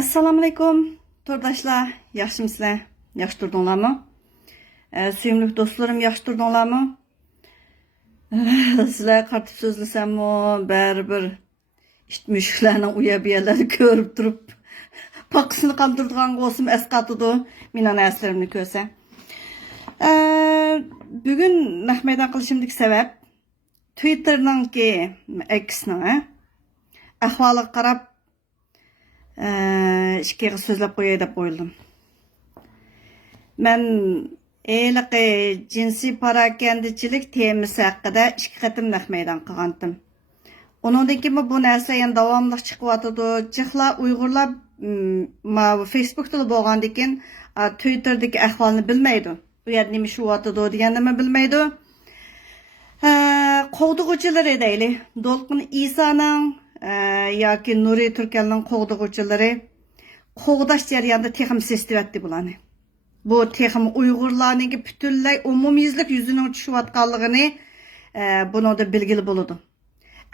Assalamu alaykum, tordaşlar, yaxşımısınızlar? Yaxşı turdunlarmı? Suyumlu dostlarım, yaxşı turdunlarmı? Sizler qartib sözləsəmmi, bəribir müşkülərlə uya-biyələri görüb durub, paqısını qandırdıqan olsun əsqatıdı, minan əslərimini görsə. Bugün məxməydən qılışımdaki səbəb, Twitter'dan ki, əksinin, əhvalı qarab, ikkiga so'zlab qo'yay deb o'yladim. Men jinsiy parakandichilik temasi haqida 2 qatim naq maydon qilgandim. Uningdan keyin bu narsa yana davomli chiqyotdi. Jiqlar Uyg'urlar Facebookda bo'lgandan keyin Twitter'dagi ahvolni bilmaydi. Bu yerda nima bo'lyotdi deganini bilmaydi. Qo'g'dug'uvchilari deylik, Dolqin Isoning yoki Nuri Turkanning qo'g'dug'uvchilari qo'g'dash jarayonida texim sestivatdi bularni. Bu texim Uyg'urlarning butunlay umumyuzlik yuzining tushayotganligini buningda belgili bo'ladi.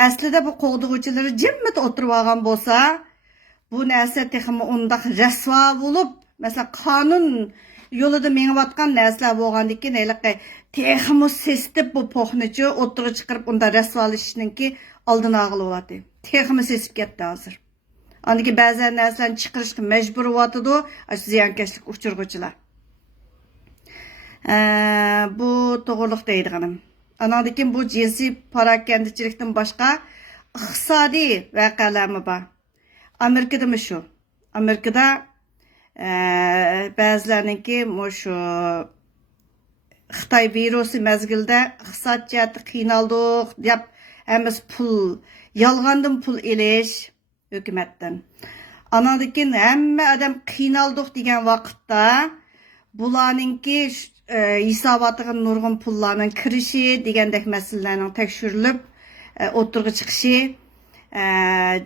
Aslida bu qo'g'dug'uvchilari jimmat o'tirib olgan bo'lsa, bu narsa texim undaq rasvo bo'lib, masalan, qonun yo'lida mengayotgan narsalar bo'lgandan keyin texim sestib bu po'xnichi o'tirib chiqarib unda rasvolashishninki oldini og'iladi. Texim sesib ketdi hozir. Andaki ba'zan narsalarni chiqarishga majbur bo'lyotdi, ziyonkashlik uchirg'uvchilar. Bu to'g'riliq deydiganim. Anadaki bu jinsiy parakandichilikdan boshqa iqtisodiy voqealarmi bor. Amerikada shu. Amerikada ba'zilarninki shu Xitoy virusi mezgilda iqtisod jihatda qiynaldik deb hammasi pul, yolg'ondan pul elish hukumatdan. Anadaki hamma odam qiynaldik degan vaqtda bularninki hisobotiga nurg'un pullarning kirishi degandek masalalarning tekshirilib o'tirg'i chiqishi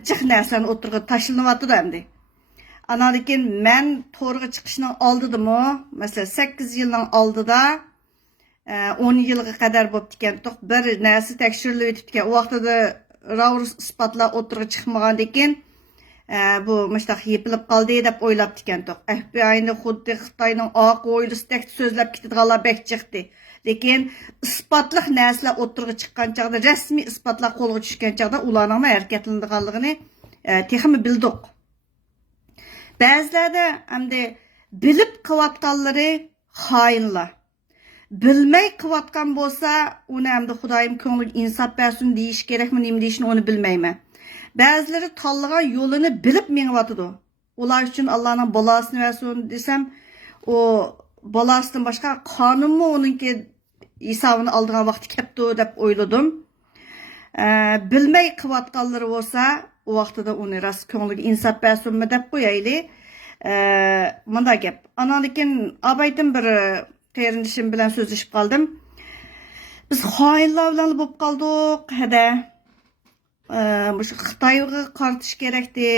jiq narsalarni o'tirg'i tashlanyapti endi. Anadaki men to'rga chiqishning oldidimi, masalan 8 yilning oldida 10 yilga qadar bo'lib ekan, bir narsa tekshirilib o'tib ekan. U vaqtida raur isbotlar o'tirg'i chiqmagandan keyin bu mustaq yepilib qoldi deb o'ylab ekan. FBI'ni xuddi Xitoyning oq o'ylisidek so'zlab ketadiganlar bek chiqdi. Lekin isbotliq narsalar o'tirg'i chiqqan chaqda, rasmiy isbotlar qo'lga tushgan chaqda ularning harakatlanadiganligini texmi bildik. Ba'zilarda hamda bilib qilayotganlari xoinlar. Bilmay qilayotgan bo'lsa, uni hamda Xudoyim ko'ngil insof bersin deyish kerakmi, nima deyishni uni bilmayman. Ba'zilari tanlagan yo'lini bilib mengayotdi. Ular uchun Allohning balosini bersin desam, o balosidan boshqa qonunmi uningki hisobini oldigan vaqti kelibdi deb o'yladim. Bilmay qilayotganlari bo'lsa, o vaqtida uni rost ko'ngliga insof bersinmi deb qo'yaylik. Bunda gap. Anandan abaydim bir qarindishim bilan so'zlashib qoldim. Biz xoinlar bilan bo'lib qoldik, hada. Shu Xitoyga qartish kerakdi,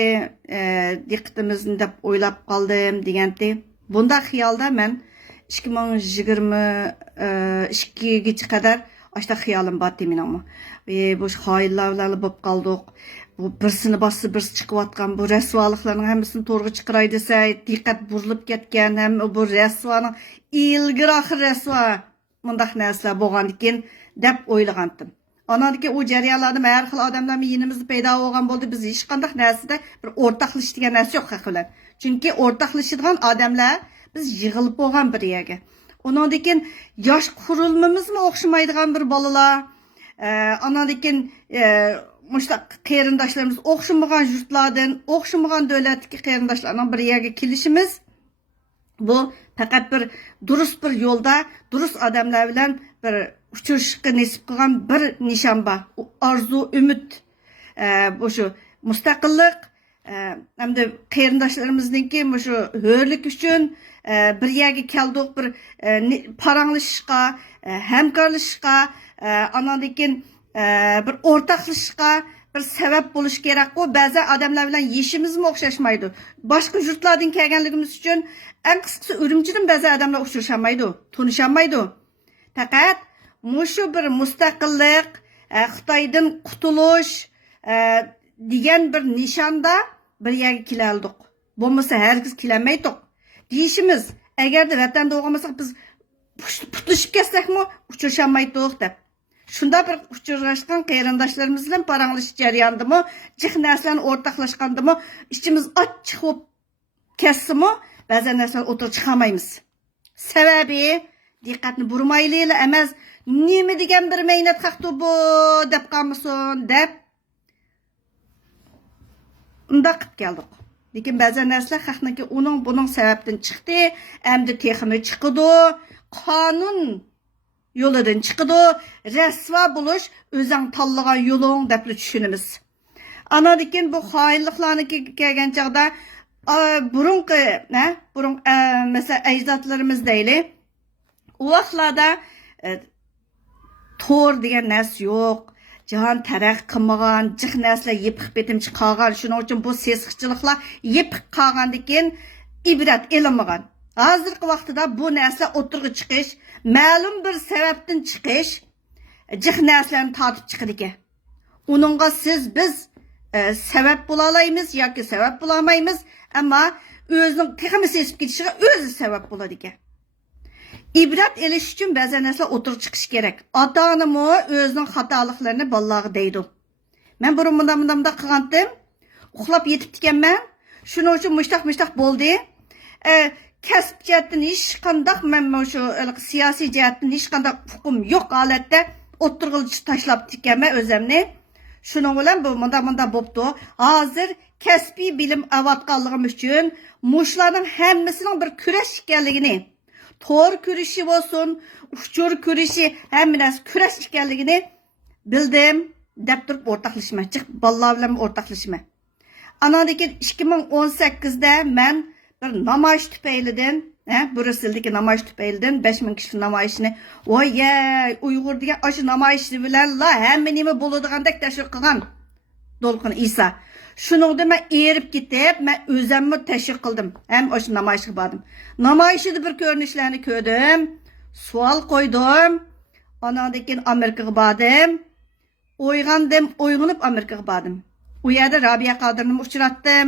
diqqatimizni deb o'ylab qoldim degandi. Bunda xiyolda men 2022ga qadar ashta xiyolim bor meningmi. Bu xoinlar bilan bo'lib qoldik. Bu birsini bossa birsi chiqayotgan bu rasvoliklarning hammasini to'g'ri chiqaray desa, diqqat burilib ketgan, ham bu rasvoning ilgari rasvo mundaq narsalar bo'lgandan keyin deb o'ylagandim. Anadaki o jarayonlarda har xil odamlar yinimizda paydo bo'lgan bo'ldi. Biz hech qanday narsada bir o'rtaqlashish degan narsa yo'q haqiqatan. Chunki o'rtaqlashadigan odamlar biz yig'ilib bo'lgan bir yerga. Undan keyin yosh qurilmamizmi o'xshamaydigan bir bolalar, andan keyin mushtaq qarindoshlarimiz o'xshamagan yurtlardan, o'xshamagan davlatdagi qarindoshlarning bir yerga kelishimiz bu faqat bir durust bir yo'lda, durust odamlar bilan bir uchrashishga nasib qilgan bir nishon bor. Orzu, umid, bu shu mustaqillik, hamda qarindoshlarimizninki shu hurlik uchun bir yerga keldik, bir paranglashishga, hamkorlashishga, andan keyin bir o'rtaqlashishga bir sabab bo'lish kerak. O ba'zi odamlar bilan yeshimizmi o'xshashmaydi. Boshqa yurtlardan kelganligimiz uchun eng qisqasi Urumchidan ba'zi odamlar uchrashamaydi, tanishamaydi. Faqat mushu bir mustaqillik, Xitoydan qutulish degan bir nishonda bir yerga keldik. Bo'lmasa hargiz kelmaydik. Deyishimiz, agarda vatanda o'g'amasak biz putlashib ketsakmi, uchrashamaydik deb. Shunda bir uchrashgan qarindoshlarimiz bilan paranglish jarayondimi, jiq narsalarni o'rtoqlashgandimi, ichimiz ochiq bo'lib ketsimi, ba'zan narsalar o'tirib chiqamaymiz. Sababi diqqatni burmayli emas, nima degan bir mehnat haqda bu deb qolmasin deb undaq qilib keldik. Lekin ba'zan narsalar haqniki buning sababdan chiqdi, endi texmi chiqdi, qonun yo'lidan chiqdi, rasvo bo'lish o'zing tanlagan yo'ling deb tushunamiz. Anadikin bu xoinliklarni kelgan chaqda burunqi, mesela ajdodlarimiz deyli, u vaqtlarda to'r degan narsa yo'q. Jahon taraqqiy qilmagan, jiq narsalar yepiq betimchi qolgan. Shuning uchun bu sesqichiliklar yepiq qolgandan ibrat elinmagan. Hozirgi vaqtida bu narsa o'tirg'i chiqish, ma'lum bir sababdan chiqish, jiq narsalarni tortib chiqadi ekan. Uningga biz sabab bo'la olamiz yoki sabab bo'la olmaymiz, ammo o'zining texmi sesib ketishiga o'zi sabab bo'ladi ekan. İbrat elish uchun ba'zan narsalar o'tirib chiqish kerak. Ota-onami o'zining xatoliklarini bolalarga deydi. Men burun bunda qilgandim, uxlab yetib ekanman. Shuning uchun mushtaq bo'ldi. Kasb jihatdan hech qanday men shu siyosiy jihatdan hech qanday huquqim yo'q holatda o'tirg'ilchi tashlab ekanman o'zimni. Shuning bilan bu bunda bo'pti. Hozir kasbiy bilim avatganligim uchun mushlarning hammasining bir kurash ekanligini, to'r kurişi olsun, uçur kurişi, hamma narsa kurash ekanligini bildim deb turib o'rtoqlashma, chiq bolalar bilan o'rtoqlashma. Anadagi 2018da men bir namoyish tufaylidan, Brusseldagi namoyish tufaylidan 5000 kishi namoyishni, voy Uyg'ur degan o'sha namoyish bilanla hamma nima bo'ladigandek tashviq qilgan To'lqin Isa. Shuningda men erib ketib, men o'zimni tashviq qildim. Ham o'sha namoyishga bordim. Namoyishda bir ko'rinishlarni ko'rdim, savol qo'ydim. Ondan Amerikaga bordim. Uyg'onib Amerikaga bordim. U yerda Robiya Qodirni uchratdim.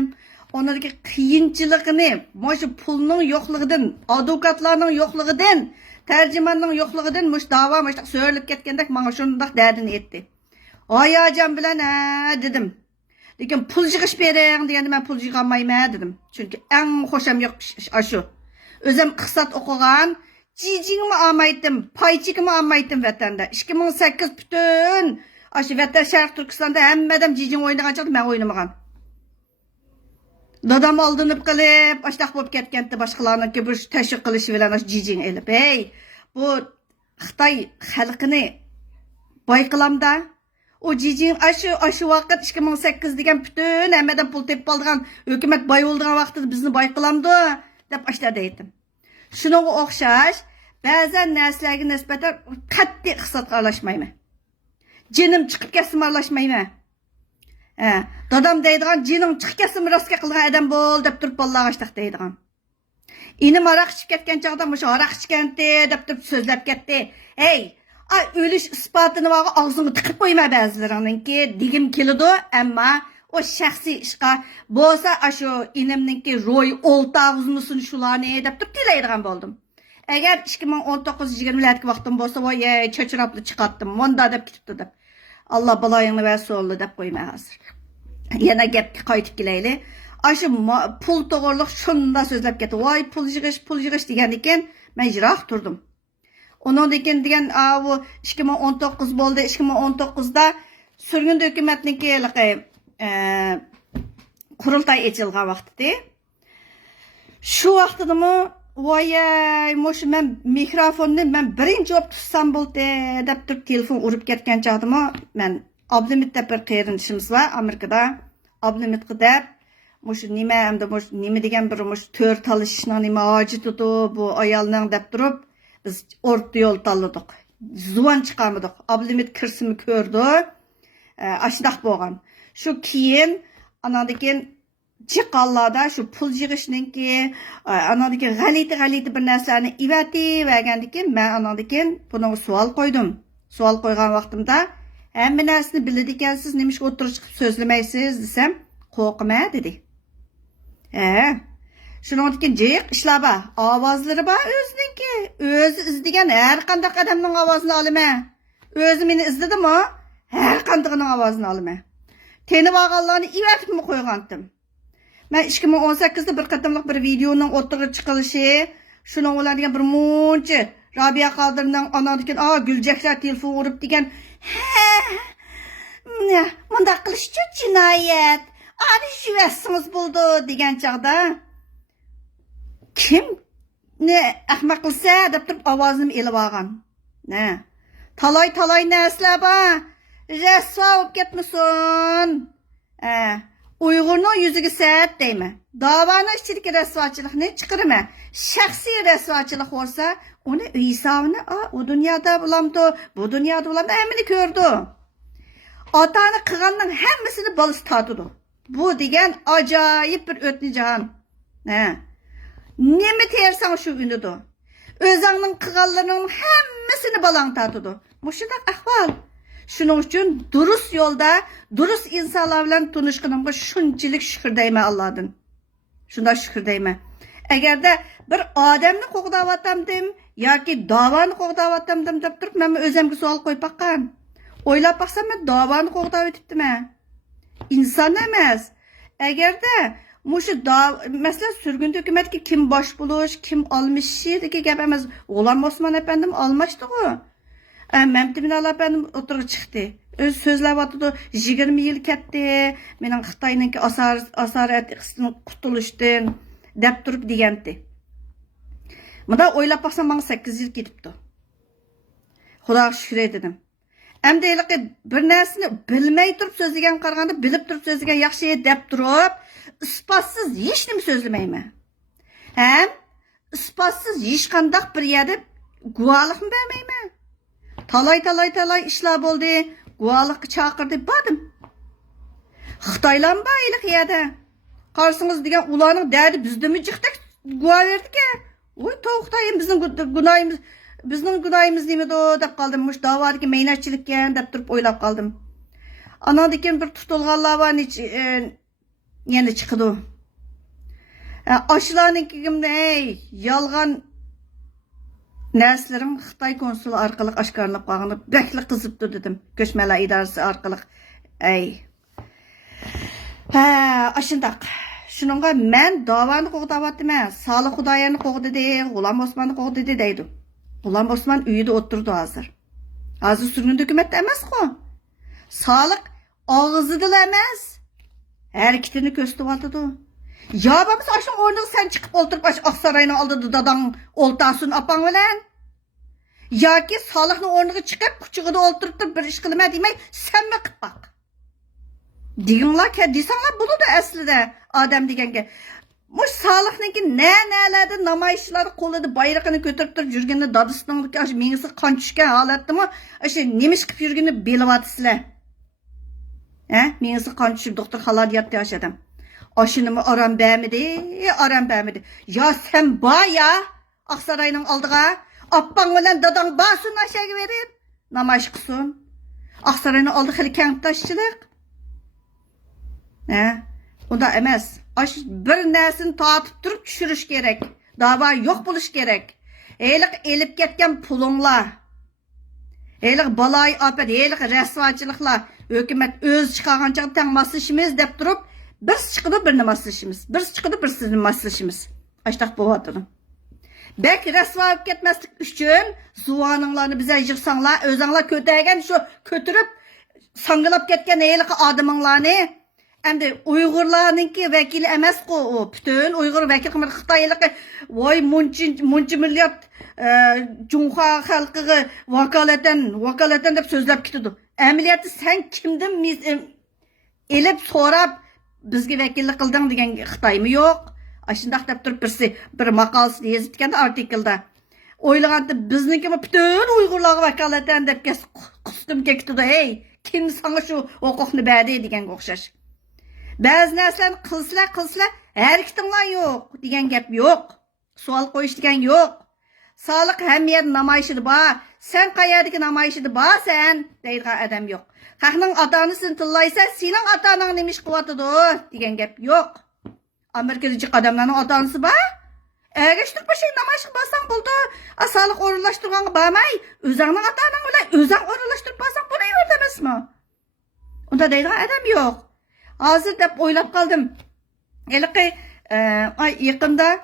Onlarga qiyinchiligini, mana pulning yo'qligidan, advokatlarning yo'qligidan, tarjimonning yo'qligidan mush da'vo so'rilib ketgandek menga shundoq dardini aytdi. Oyajon bilan dedim. Lekin pul yig'ish bering deganda men pul yig'olmayman dedim. Chunki eng xo'sham yo'q shu. O'zim iqtisod o'qigan, jijingni olmaydim, paychigimni olmaydim vatanda. 2008 butun shu vatan Sharq Turkistonda hammadan jijing o'ynagan chaqda men o'ynamagan. Dadam aldınıp qilib, ashtaq bo'lib ketganda boshqalarniki bir tashviq qilishi bilan jijing elib, bu Xitoy xalqini bayqilamda. O jijing aşı vaqt 2008 degan bütün hammadan pul tepib olgan hukumat boy bo'lgan vaqtida bizni bayqilamdi deb ashtada aytdim. Shunga o'xshash ba'zan narsalarga nisbatan qat'iy iqtisodga aralashmayman. Jinim chiqib ketsin aralashmayman. Dadam deydigan jining chiqib ketsin rostga qilgan odam bo'l deb turib bolalarga ashtaq deydigan. Inim aroq ichib ketgan chog'da mushu aroq ichgandi deb turib so'zlab ketdi. Ölüş ispatını var ağzını tıkıp koyma bazılarınınki digim kelidi ama o şahsi işqa bolsa aşu inimninki roy olta ağzımısın şularını edip tup dileydiğen boldum. Eğer 2019-20 vaktim bolsa o çöçüraplı çıkarttım. Onda dep kitipti dep. Allah balayını versi oldu dep koyma hazır. Yana gepki kaytıp geleyli. Aşu pul doğurluq şunda sözlep getti. Vay pul yığış degen eken ben jiraq durdum. Onun degan bu 2019 bo'ldi. 2019da sürgün hükümetniki qurultay açılgan vaqtida. Shu vaqtidami voy men mikrofonni men birinchi olib tutsam bo'ldi deb turib telefon urib ketgan chog'dimi men Abdumit deb bir qarindoshimiz var Amerikada. Abdumitga deb nima degan bir to'r talishishning nima hojati bu ayolning deb turib biz orta yol tanladık. Zuvan çıkarmadık. Abdülhamid kirsimi gördü. Aşındaq bo'lgan. Şu keyin anadaki chiqqanlarda şu pul yig'ishninki anadaki g'alati bir narsalarni ivati vergandan men anadaki buni savol qo'ydim. Savol qo'ygan vaqtimda hamma narsani biladi ekansiz, nima ishga o'tirib chiqib so'zlamaysiz desam, qo'rqma dedi. Şunun için cıyık işler var. Avazları var özününki. Özü izlegen her kandak adamın avazını alıma. Özü beni izledi mi? Her kandağının avazını alıma. Teni bağallarını ivetip mi koygandım? Ben 2018'de bir katımlık bir videonun oturup çıkılışı, şunun olan bir muncu, Rabia Kaldırım'dan anadırken, Gülcekler telefon vurup degen, bunda kılıç çok cinayet, jüvetsiniz buldu degen çağda. Kim ne ahmak kılsa dep durup avazını elip algan. Ne? Talay nesler ba? Resva olup ketmesin. Uygur'un yüzüge sert deyme. Davanın işçilik resvaçılıkını çıkarma. Şahsi resvaçılık olsa onu hesabını o dünyada bulamdı, bu dünyada bulamdı, emini gördü. Atanı kıganın hemmisini balısı tadıdı. Bu degen acayip bir ötni cahan. Ne mi tersen şu gündüdü? Özanın kıgallarının hemmisini balan tadıdı. Bu şudak ahval. Şunun için durus yolda, durus insanlarla tanışkınımga şunçilik şükür deyme Allah'dan. Şunda şükür deyme. Eğer de bir adamni qoğdavatamdım, yoki davani qo'g'davatamdim deb turib, men o'zimga savol qo'yib baqqan. O'ylab baqsam, men davani qo'g'dav etibdiman. İnsan emas. Eğer de mesela sürgün hükümetki kim baş buluş, kim almış deki gap emas. G'ulom Osmon efendim almıştı o. Memtimin efendim oturup çıktı. Öz sözler vardı. 20 yıl ketdi. Mening Xitoyninki asarat qutulishdan deb turib deganti. Bunda o'ylab baqsam, men 8 yil ketibdi. Xudoga shukr edim. Endi bir narsani bilmay turib so'zlagan qaraganda, bilib turib so'zlagan yaxshi deb turib, isbotsiz hech nima so'zlamayman. Ham isbotsiz hech qanday bir yerda guvohlikni bermayman. Talay ishlar bo'ldi, guvohlikka chaqirdi, bordim. Xitoylar baylik yerda. Qarsingiz degan ularning dardi bizdami jiqdak guvoh berdi-ku. Oy, to'xtayın bizning gunoyimiz nimada deb qoldim. Mush davodagi meynatchilikka deb turib o'ylab qoldim. Anadikin bir tutilganlar bor, yana chiqdi. Ashlarnikimda yolg'on narslarim Xitoy konsuli orqali oshkorlanib qolganda bakli qizibdi dedim. Ko'chmalar idorasi orqali. Ashundaq. Shuningga men davoni qo'g'davatyman. Solih Xudoyani qo'g'didi, G'ulom Osmonni qo'g'didi deydi. G'ulom Osmon uyida o'tirdi hozir. Hozir sürgün hukumatda emas-ku. Solih og'zida emas. Hareketini ko'rsatyapti. Ya babası aşın o'rniga sen chiqib o'tirib Oqsaroyning oldida dadang o'ltasin opang bilan. Yoki Solihning o'rniga chiqib kuchug'ida o'tirib bir ish qilaman demay, senmi qilib baq. Deginglar desanglar bo'ladi aslida odam deganga. Mush Solihninki nelarda namoyishlar qo'lida bayrog'ini ko'tarib turib yurganda dadasining mengisi qon tushgan holatdami? O'sha nemish qilib yurgani belyapsizlar. Mengisi qon tushib doktor xalar yotdi yosh odam. Aşınımı aram bəmidi. Ya sen baya Oqsaroyning oldiga appang bilan dadang basun aşağı verib namoyish qilsin. Oqsaroyning oldi xili keng tashchilik. Unda emas. Bir narsani tatib turib tushirish kerak. Dava yo'q bo'lish kerak. Elib ketgan pulinglar. Balay afat, rasvochiliklar. Hukumat o'z chiqargancha tang maslashimiz deb turib bir çıkıdı bir namaslışımız. Bir çıkıdı bir sizin maslışımız. Açtaq bu vatanı. Belki resva öp ketmezlik üçün zuvanınlarını bize yıksanlar, özanlar köteygen şu kötürüp sangılap ketken eylik adımınlarını hem de Uygurlarınki vekili emes o. Bütün Uygur vekil kımır Xitaylık vay muncu milyat Cunha halkığı vakaleten dep sözlep gidiyordu. Emniyeti sen kimdin elip sorap bizga vakillik qilding degan Xitoymi yo'q. Ashundaq deb turib bir maqolasini yozitganda artikelda. O'ylaganda bizniki butun Uyg'urlarga vakolatan deb qusdim ketdi. Hey, kim sana shu huquqni berdi deganga o'xshash. Ba'zi narsalarni qilslar, harakatinglar yo'q degan gap yo'q. Savol qo'yish degan yo'q. Solih ham yer namoyishida bor. Sen qayerdagi namoyishida borsan deydigan odam yo'q. Xalqning ota-onasini tillaysa, sening ota-onang nima ish qilyapti degan gap yo'q. Amerikadaki adamlarning ota-onasi bor. Ergeçlik bir şey namaş basan buldu. Asalık orunlaştırgan bağmay. Özağının atanın bilen özağın orunlaştırıp basan bu ne yordamız mı? Onda deydiğin adam yok. Hazır dep oylap kaldım. Elki ay yakında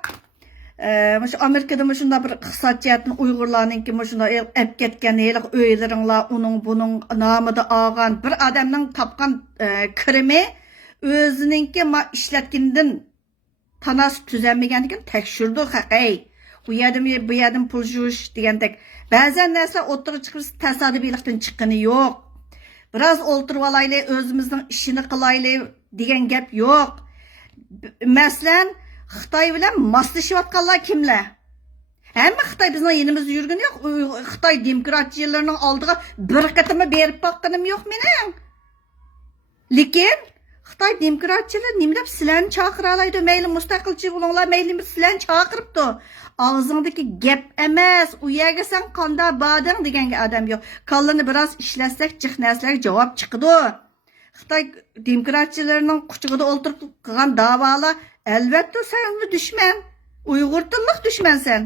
Amerika'da şunda bir iqtisodiyatni Uyg'urlarninki şunda ep ketgan eliq öylerinla onun bunun namida olgan bir adamning topgan kirimi o'zininki ishlatgandan tanasi tuzanmaganligini tekshirdi haqay. Bu yerdan pul yuvish degandek ba'zan narsa o'ttirib chiqib tasodifiylikdan chiqqani yo'q. Biraz o'ltirib olayli, o'zimizning ishini qilayli degan gap yo'q. Masalan, Xitoy bilan moslashayotganlar kimlar? Hamma Xitoy bizning yenimizda yurgani yo'q. Xitoy demokratchilarining oldiga bir qatimni berib boqqanim yo'q mening. Lekin Xitoy demokratchilar nima deb sizlarni chaqira oladi? Mayli mustaqilchi bo'linglar, mayli sizlarni chaqiribdi. Og'zingdagi gap emas, u yerga sen qanda boding deganga odam yo'q. Qo'lini biroz ishlatsak, jihnaslarga javob chiqadi. Xitoy demokratchilarining quchug'ida o'ltirib qilgan da'volar albatta senga dushman. Uyg'ur tillik dushman sen.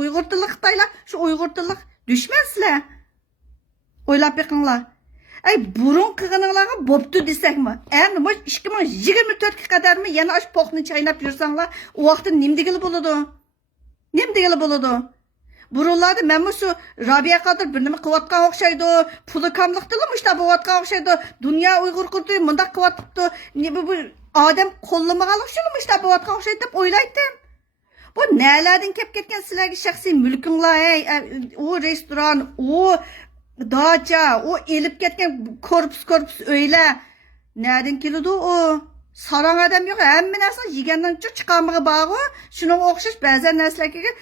Uyg'ur tillik Xitoylar, shu Uyg'ur tillik dushman sizlar. O'ylab beqinglar. Ay burun qilganinglarga bo'pti desakmi? Endi bu 2024 ga qadarmi yana ash poqni chaynab yursanglar, u vaqtda nima degili bo'ladi? Nima degili bo'ladi? Burunlarda men shu Rabia Qodir bir nima qilayotgan o'xshaydi. Puli kamliqdimi mushta bo'layotgan o'xshaydi. Dunyo Uyg'ur qurdi, bunda qilyapti. Nima bu odam qo'llamaganlik uchun mushta bo'layotgan o'xshaydi deb o'ylaydim. Bu nelardan kelib ketgan sizlarga shaxsiy mulkinglar, u restoran, u dacha, u elib ketgan korpus o'ylar. Nereden keladi o? Saran adam yo'q. Hamma narsa yegandan chiqamig'i bor-ku. Shunga o'xshash ba'zan narsalarga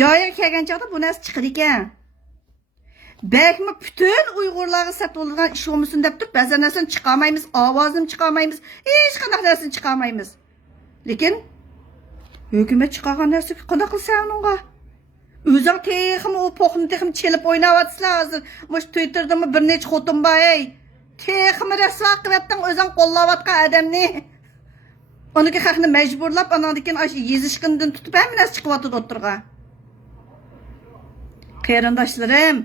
joyiga kelgan chog'da bu narsa chiqadi ekan. Belki bütün Uyg'urlarga satilgan ish olmasin deb turib, ba'zan narsani chiqarmaymiz, ovozini chiqarmaymiz, hech qanday narsani chiqarmaymiz. Lekin hukumat chiqargan narsaga qanday qilsa unga? O'zing texmi o poqni texmi chelib o'ynayapsizlar hozir. Mush Twitter'dami bir necha xotin bor, ey. Texmi rasvo qilyapsan o'zing qo'llayotgan odamni. Uniki haqni majburlab, anandikin yezishqindan tutib hamma narsa chiqyapti o'tirga. Qarindoshlarim,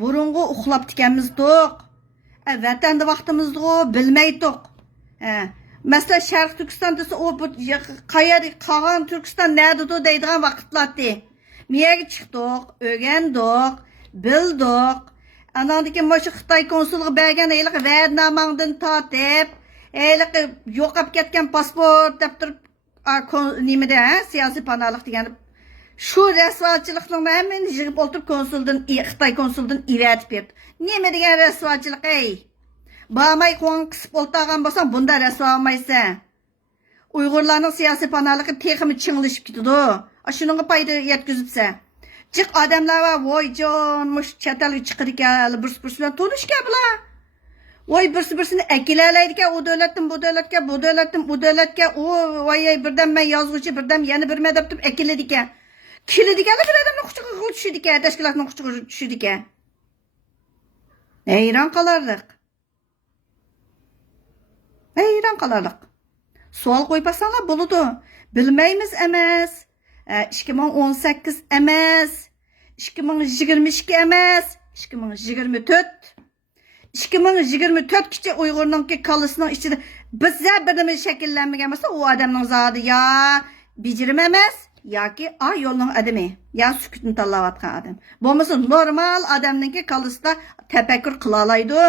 burungu uxlab tikanmizdiq. Vatanda vaqtimizdiq, bilmaydiq. Masalan, Sharq Turkiston desa, o qayerda qolgan Turkiston nerede deydigan vaqtlardi. Niyaga chiqdiq, o'rgandik, bildik. Anandiki mana shu Xitoy konsulligiga bergan ayliq va'dnomangdan tortib, ayliq yo'qolib ketgan pasport deb turib, nimada, siyosiy panalik degan shu rasvochilikning hammani yig'ib o'tirib Xitoy konsuldan ivatib berdi. Nima degan rasvochilik ey? Bormay qo'ng qisib o'ltirgan bo'lsang, bunda rasvo olmaysan. Uyg'urlarning siyosiy panaligi texmi chinglashib ketdi. Shuningga foyda yetkazibsa. Jiq odamlar va voyjon, mush chatalga chiqir ekan, bir-bir bilan tanishgan bular. Voy bir-birini akilalaydi ekan, u davlatdan bu davlatga, bu davlatdan bu davlatga, u voy birdan men yozuvchi, birdan yana bir deb turib akiladi ekan. Keladiganlar bir odamning quchog'iga tushidi ekan, tashkilotning quchog'iga tushidi ekan. Hayron qolardik. Hayron qolardik. Savol qo'ypasanlar bo'ladi. Bilmaymiz emas. 2018 emas, 2022 emas, 2024. 2024 kichi Uyg'urninki kalisining ichida bizlar birimiz shakllanmagan bo'lsa, u odamning zodi yo bijirim emas, yoki yo'lning adami, yo sukutni tanlayotgan odam. Bo'lmasa normal odamninki kalisida tafakkur qila oladi.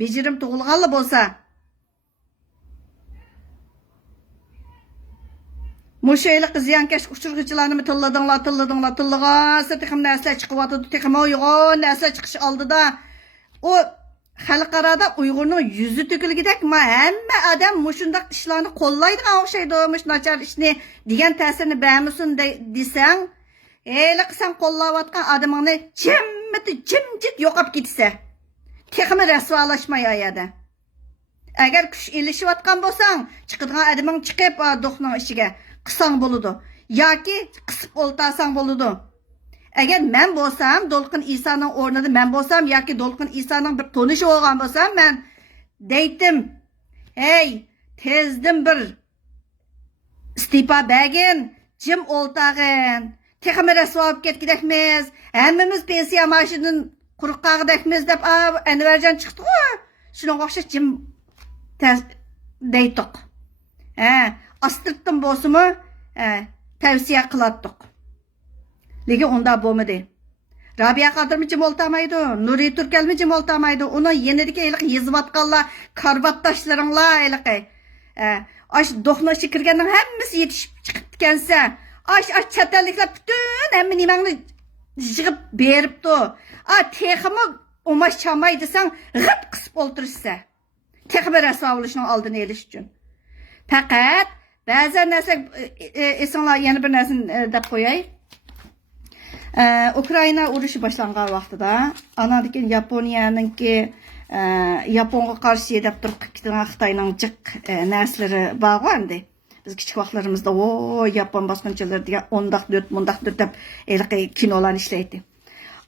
Bijirim tug'ilganlar bo'lsa, Muşaylık ziyankeş uçurğucularını tılladыңlar. Texim nəslə çıxıvatıdı, texim Uyğur nəslə çıxışı aldı da. O xalqarada Uyğur'un yüzü tükülgidək ma həmmə adam muşundaq işlerini qollaydıqan oxşaydı, muş naçar işini degan təsirini bəyəmisin desən, eyli qısan qollavatqan adamını cimcit yoqab gitsə, teximi rəsvalaşmay ayadı. Əgər kuş ilişivatqan bolsan, çıxıdığan adamın çıxıb doxunun işigə qısan boludu. Yoki qısıb oltasan boludu. Eğer men bolsam, Dolqin İsa'nın o'rnida men bolsam, yoki Dolqin İsa'nın bir tonishi bo'lgan bolsam, men deydim, hey, tezdim bir istifa bergin, jim o'ltag'in. Texmi rasvo olib ketgidekmiz. Hammamiz pensiya maşının quruq qag'idekmiz deb Anvarjon chiqdi-ku. Shunga o'xshash jim deydik. Astırtdım bolsumu, tavsiya qilatdik. Lekin onda bo'lmadi. Rabia Qadirmi jim o'ltamaydi, Nuri Turkalmi jim o'ltamaydi. Uni yenidagi yezvatganlar, karvatdaşlaringlar eliqi. Aş do'qnashi kirganning hammasi yetishib chiqib ekansa, aş chet-elliklar bütün hamma nimangni yig'ib beribdi. Texmi umash chamay desang, g'it qisib o'ltirsa. Texmi rasvo bo'lishning oldini olish uchun. Faqat ba'zan narsa esinglar yana bir narsani deb qo'yay. Ukraina urushi boshlangan vaqtida anadikin Yaponiyaningki Yaponga qarshi deb turib ketgan Xitoyning jiq narsalari bor endi. Biz kichik vaqtlarimizda Yapon bosqinchilari degan ondaq deb eliqi kinolarni ishlaydi.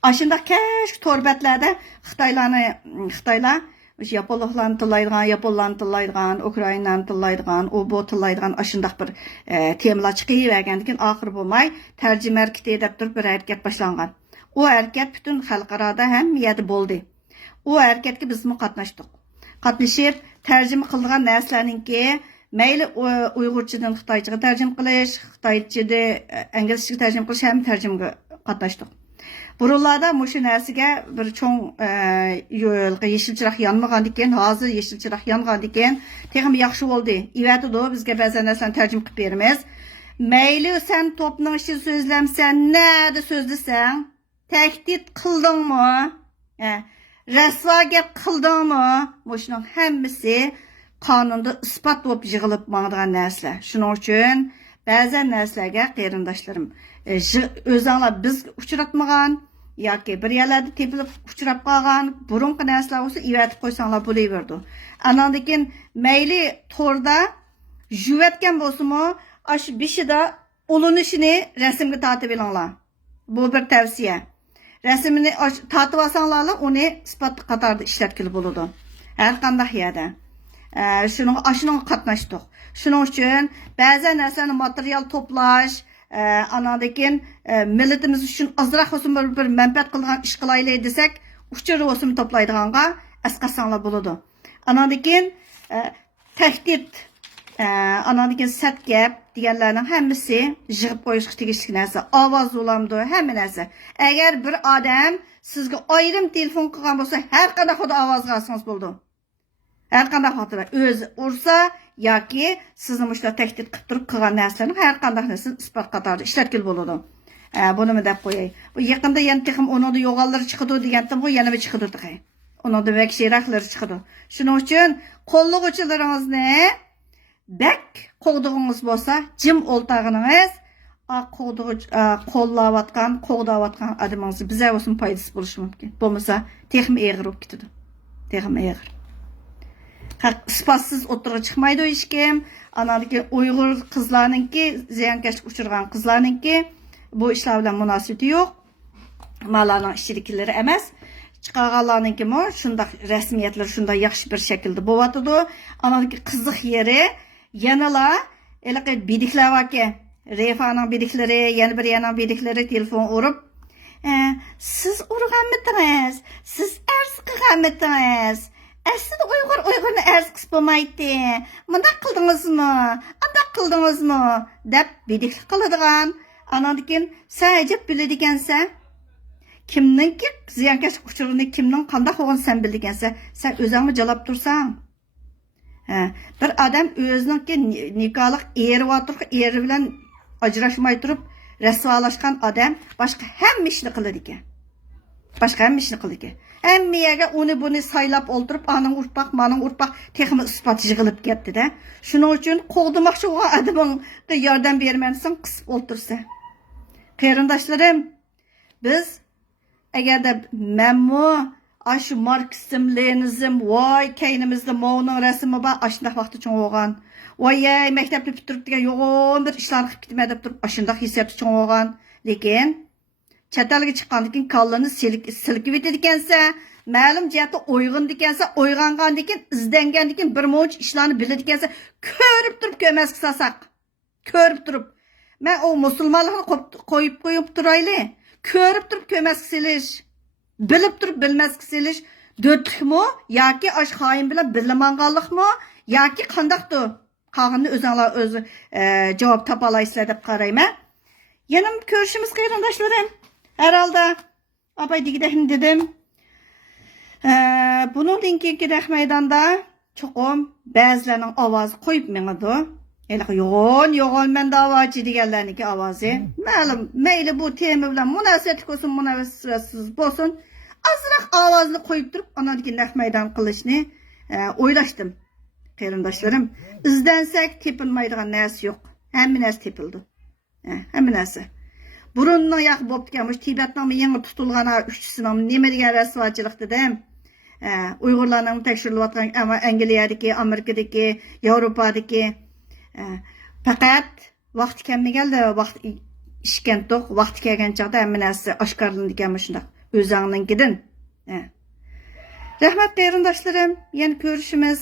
Ashunda kash torbatlarda Xitoylar Yaponlarni tillaydigan, Ukrainani tillaydigan, bu tillaydigan ashundaq bir temalar chiqavergandan keyin oxir bo'lmay tarjima harakati deb turib bir harakat boshlangan. U harakat butun xalqaroda hamma yerda bo'ldi. U harakatga biz qatnashdik. Qatnashib tarjima qilgan narsalarningki mayli Uyg'urchadan Xitoychaga tarjima qilish, Xitoychadan inglizchaga tarjima qilish ham tarjimaga qatnashdik. Buralarda mushu narsaga bir cho'ng yo'l yeşil chiroq yonmagandan keyin, hozir yeşil chiroq yongandan keyin texim yaxshi bo'ldi. Ivatido bizga ba'zan narsalarni tarjima qilib beramiz. Mayli sen to'pning ichida so'zlamsan, nada so'zlasang, tahdid qildingmi? Rasvo gap qildingmi? Mushuning hammasi qonunda isbot bo'lib yig'ilib mangdigan narsalar. Shuning uchun ba'zan narsalarga qarindoshlarim o'zinglar biz uchratmagan yoki bir yerlarda tepilib uchrab qolgan burunqi narsalar bo'lsa ivatib qo'ysanglar bo'laverdi. Andan keyin mayli to'rda juvatgan bo'lsa-mu, ash beshida ulinishini rasmga tortib olinglar. Bu bir tavsiya. Rasmini tortib olsanglar, uni isbot qatorida ishlatib bo'ladi. Har qanday yerda. Shuning qatnashdik. Shuning uchun ba'zi narsalarni material to'plash, anadaki milletimiz uchun azroq olsun bir manfaat qilgan ish qilaylik desak, uchur olsun toplaydiganga asqasanglar bo'ladi. Anadaki tahdid, anadaki sat gap deganlarning hammasi yig'ib qo'yishga tegishli narsa. Ovoz ulamdi, hamma narsa. Agar bir odam sizga ayrim telefon qilgan bo'lsa, har qanday xudo ovoz qilsangiz bo'ldi. Her qanday xotirlar o'zi ursa yoki sizni mushta tahdid qilib turib qilgan narsalarni har qanday narsani isbot qatorida ishlatgil bo'ladi. Buni deb qo'yay. Bu yaqinda yana texim uningda yo'g'onlar chiqadi degandim, bu yana chiqadi taqay. Uningda vakshiraqlar chiqadi. Shuning uchun qo'llovchilaringizni bak qo'g'dig'ingiz bo'lsa, jim o'ltag'ingiz qo'llayotgan adamingiz bizga o'sin foydasi bo'lishi mumkin. Bo'lmasa texim eg'ir bo'lib ketadi. Texim eg'ir. Ispatsız o'tirib chiqmaydi hech kim. Anadagi Uyg'ur qizlarningki, ziyonkashlik uchirgan qizlarningki bu ishlar bilan munosabati yo'q. Malaning ishchiliklari emas. Chiqarganlarningki mo shunday rasmiyatlar shunday yaxshi bir shaklda bo'layotdi. Anadagi qiziq yeri yanala eliqi bidiklar borki, Refaning bidiklari, yana bir bidiklari telefon urib, siz urganmidingiz? Siz arz qilganmidingiz? Aslida Uyg'urni arz qilib bo'lmaydi. Bundaq qildingizmi? Undaq qildingizmi? deb bidiklik qiladigan. Andan keyin sen ajab biladigansan. Kimningki ziyonkashlik uchurini kimning qanday bo'lganini sen biladigansan, sen o'zingni jalab tursang. Bir odam o'zininki nikohlik eri o'tirib, eri bilan ajrashmay turib, rasvolashgan odam boshqa hamma ishni qiladi ekan. Hamma yerga uni buni saylab o'ltirib, aning urpaq, maning urpaq texmi isbot yig'ilib ketdi-da. Shuning uchun qo'g'dimoqchi bo'lgan odamga yordam bermansang qisib o'ltirsa. Qarindoshlarim, biz agarda menmu ash marksizm, leninizm, voy kaynimizda Mauning rasmi bor, ashundaq vaqt uchun bo'lgan. Voy, maktabni bitirib degan yo'g'on bir ishlarni qilib ketmay deb turib, ashundaq hissiyat uchun bo'lgan. Lekin Çatalga chiqqandan keyin kallani silkib etadigansa, ma'lum jihatda uyg'undikansa, uyg'ongandikan, izdangandikan bir mo'j ishlarni biladikansa, ko'rib turib ko'masga salsaq. Ko'rib turib. Men o musulmonlikni qo'yib turayli. Ko'rib turib ko'masga selish. Bilib turib bilmasga selish dötlikmi yoki ash xoin bilan bilmanganlikmi yoki qandaqdir? Qolganini o'zinglar o'zi javob topa olasizlar deb qarayman. Yana ko'rishimiz qarindoshlarim. Herhalde apay digidek dedim. Bunun keyingi maydonda cho'qim ba'zilarning ovozi qo'yib menadi. Yo'g'on men da'vochi deganlarniki ovozi. Ma'lum, mayli bu tema bilan munosabatli bo'lsin, munosabatsiz bo'lsin. Azroq ovozni qo'yib turib, anadagi naq maydon qilishni o'ylashdim. Qarindoshlarim, izdansak tepilmaydigan narsa yo'q. Hamma narsa tepildi. Hamma narsa. Burunning yoq bo'ptikan, Tibetning yangi tutilgan 3-sining nima degan rasvochilik dedim. Uyg'urlarning tekshirilayotgan Angliyadagi, Amerikadagi, Yevropadagi faqat vaqt kelmaganda, vaqt ishkantoq, vaqt kelgan chaqda hamma narsa oshkorlanadigan shunday o'zingizdan. Rahmat qarindoshlarim, yana ko'rishimiz.